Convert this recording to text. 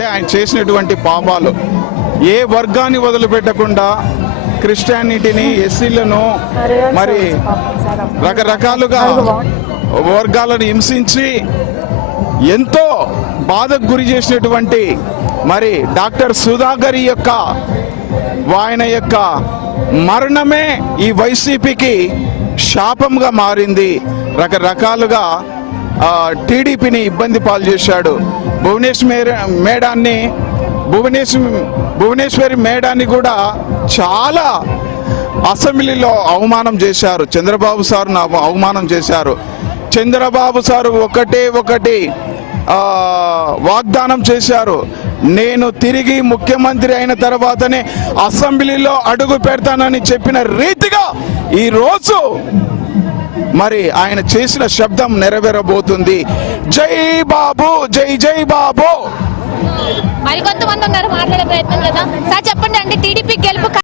అంటే ఆయన చేసినటువంటి పాపాలు ఏ వర్గాన్ని వదిలిపెట్టకుండా క్రిస్టియానిటీని, ఎస్సీలను మరి రకరకాలుగా వర్గాలను హింసించి ఎంతో బాధకు గురి చేసినటువంటి మరి డాక్టర్ సుధాకర్ ఆయన యొక్క మరణమే ఈ వైసీపీకి శాపంగా మారింది. రకరకాలుగా టీడీపీని ఇబ్బంది పాలు చేశాడు. భువనేశ్వరి మేడాన్ని కూడా చాలా అసెంబ్లీలో అవమానం చేశారు. చంద్రబాబు సార్ను అవమానం చేశారు. చంద్రబాబు సారు ఒకటి వాగ్దానం చేశారు, నేను తిరిగి ముఖ్యమంత్రి అయిన తర్వాతనే అసెంబ్లీలో అడుగు పెడతానని చెప్పిన రీతిగా ఈరోజు మరి ఆయన చేసిన శబ్దం నెరవేరబోతుంది. జై బాబు, జై జై బాబు. మరికొంతమంది ఉన్నారు మాట్లాడే ప్రయత్నం కదా సార్, చెప్పండి. అంటే టీడీపీ గెలుపు